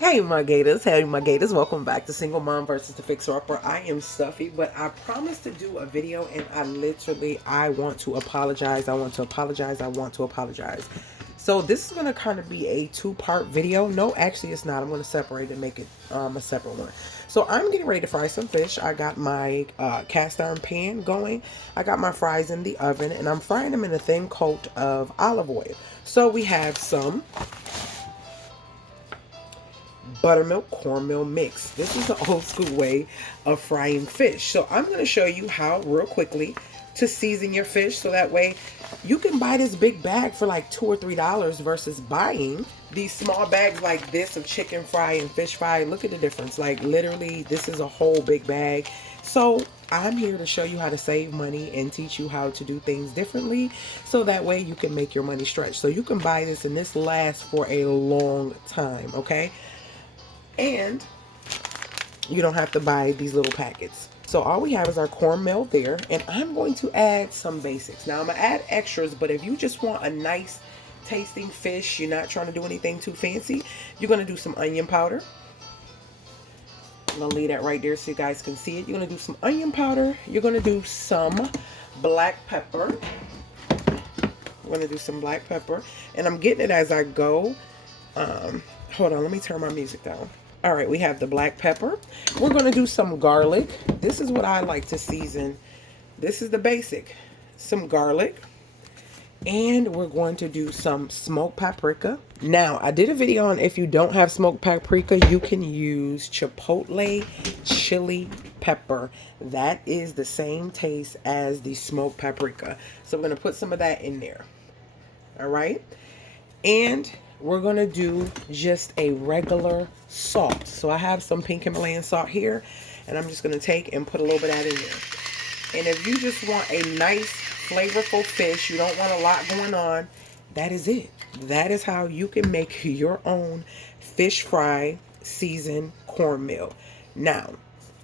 Hey my gators, welcome back to Single Mom versus the Fixer Upper. I am Stuffy, but I promised to do a video and I want to apologize. So this is going to kind of be a two-part video. No, actually it's not. I'm going to separate and make it a separate one. So I'm getting ready to fry some fish. I got my cast iron pan going. I got my fries in the oven and I'm frying them in a thin coat of olive oil. So we have some buttermilk cornmeal mix. This is the old school way of frying fish. So I'm going to show you how real quickly to season your fish so that way you can buy this big bag for like $2 or $3 versus buying these small bags like this of chicken fry and fish fry. Look at the difference. Like literally this is a whole big bag. So I'm here to show you how to save money and teach you how to do things differently so that way you can make your money stretch. So you can buy this and this lasts for a long time, okay? And you don't have to buy these little packets. So all we have is our cornmeal there, and I'm going to add some basics. Now I'm gonna add extras, but if you just want a nice tasting fish, you're not trying to do anything too fancy, you're gonna do some onion powder. I'm gonna leave that right there so you guys can see it. You're gonna do some onion powder. You're gonna do some black pepper. I'm gonna do some black pepper, and I'm getting it as I go. Hold on, let me turn my music down. All right, we have the black pepper. We're going to do some garlic. This is what I like to season. This is the basic. Some garlic. And we're going to do some smoked paprika. Now, I did a video on if you don't have smoked paprika, you can use chipotle chili pepper. That is the same taste as the smoked paprika. So I'm going to put some of that in there. All right. And we're going to do just a regular salt. So I have some pink Himalayan salt here, and I'm just going to take and put a little bit of that in there. And if you just want a nice, flavorful fish, you don't want a lot going on, that is it. That is how you can make your own fish fry seasoned cornmeal. Now,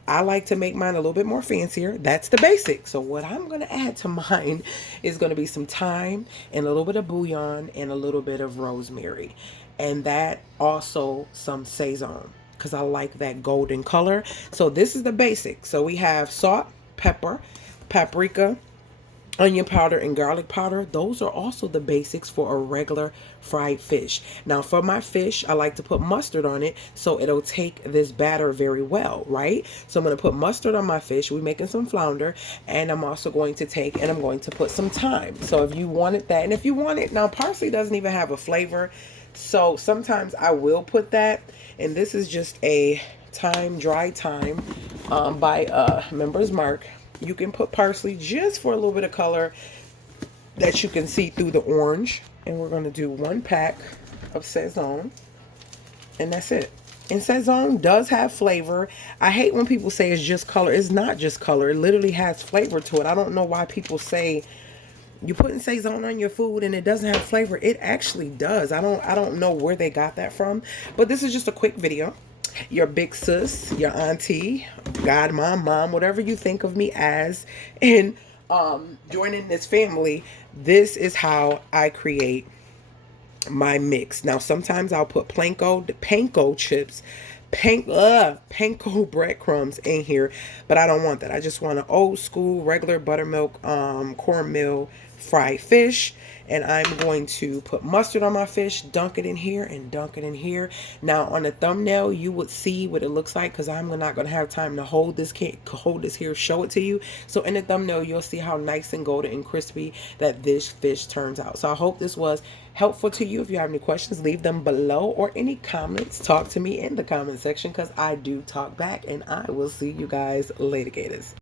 I like to make mine a little bit more fancier. That's the basic. So what I'm going to add to mine is going to be some thyme and a little bit of bouillon and a little bit of rosemary. And that also some Sazon because I like that golden color. So this is the basic. So we have salt, pepper, paprika, onion powder, and garlic powder. Those are also the basics for a regular fried fish. Now for my fish, I like to put mustard on it so it'll take this batter very well, right? So I'm going to put mustard on my fish. We're making some flounder, and I'm also going to take and I'm going to put some thyme. So if you wanted that, and if you want it, now parsley doesn't even have a flavor, so sometimes I will put that, and this is just a thyme, dry thyme by Members Mark. You can put parsley just for a little bit of color that you can see through the orange. And we're going to do 1 pack of Sazon. And that's it. And Sazon does have flavor. I hate when people say it's just color. It's not just color. It literally has flavor to it. I don't know why people say you're putting Sazon on your food and it doesn't have flavor. It actually does. I don't know where they got that from. But this is just a quick video. Your big sis, your auntie, mom, whatever you think of me as, and joining this family, this is how I create my mix. Now, sometimes I'll put panko chips, panko breadcrumbs in here, but I don't want that. I just want an old school, regular buttermilk, cornmeal fried fish. And I'm going to put mustard on my fish, dunk it in here, and dunk it in here. Now, on the thumbnail, you would see what it looks like because I'm not going to have time to hold this here, show it to you. So in the thumbnail, you'll see how nice and golden and crispy that this fish turns out. So I hope this was helpful to you. If you have any questions, leave them below, or any comments, talk to me in the comment section because I do talk back, and I will see you guys later, gators.